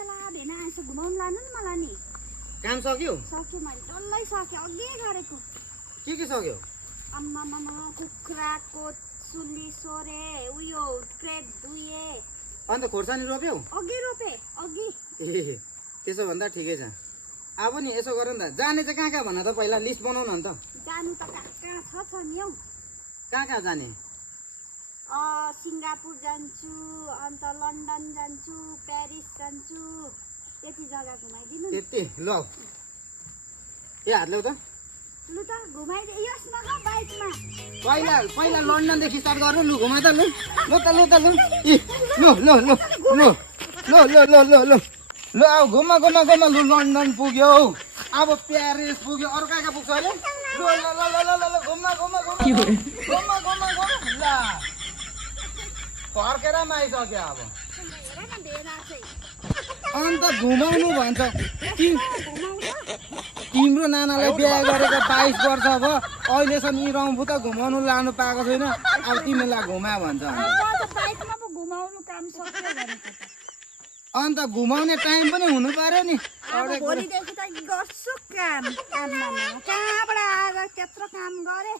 चला भेना यसो घुमाउन लानु नि मलाई नि काम सक्यो सक्यो मैले डल्लै सक्यो अघि गरेको के सक्यो आम्मामा कुखुराको सुली सोरे उयो क्रेट दुए अन्त खोर्सानी रोप्यौ अघि रोपे अघि ए त्यसो भन्दा ठिकै छ अब नि यसो गर नि त जाने चाहिँ कहाँ भन त पहिला लिस्ट बनाउन नि त जानु त कहाँ छ नि हौ कहाँ जाने सिङ्गापुर जान्छु अन्त लन्डन जान्छु पेरिस जान्छु त्यति जग्गा घुमाइदिनु त्यति ल ए हात ल्याउ त लु त घुमाइदे यसमा बाइकमा पहिला लन्डनदेखि स्टार्ट गर्नु लु घुमा त लु इ लु ल अब घुमा लु लन्डन पुग्यो अब प्यारिस पुग्यो अरू कहाँ पुग्छ अहिले ल घुमा ल फर्केरमा आइसक्यो अब अन्त घुमाउनु भन्छ तिम्रो नानालाई बिहा गरेको 22 वर्ष भयो अहिलेसम्म यी रम्फू त घुमाउनु लानु पाएको छैन अब तिमीलाई घुमा भन्छ अन्त घुमाउने टाइम पनि हुनु पर्यो नि भोलिदेखि त गर्छु काम कहाँबाट आएर त्यत्रो काम गरे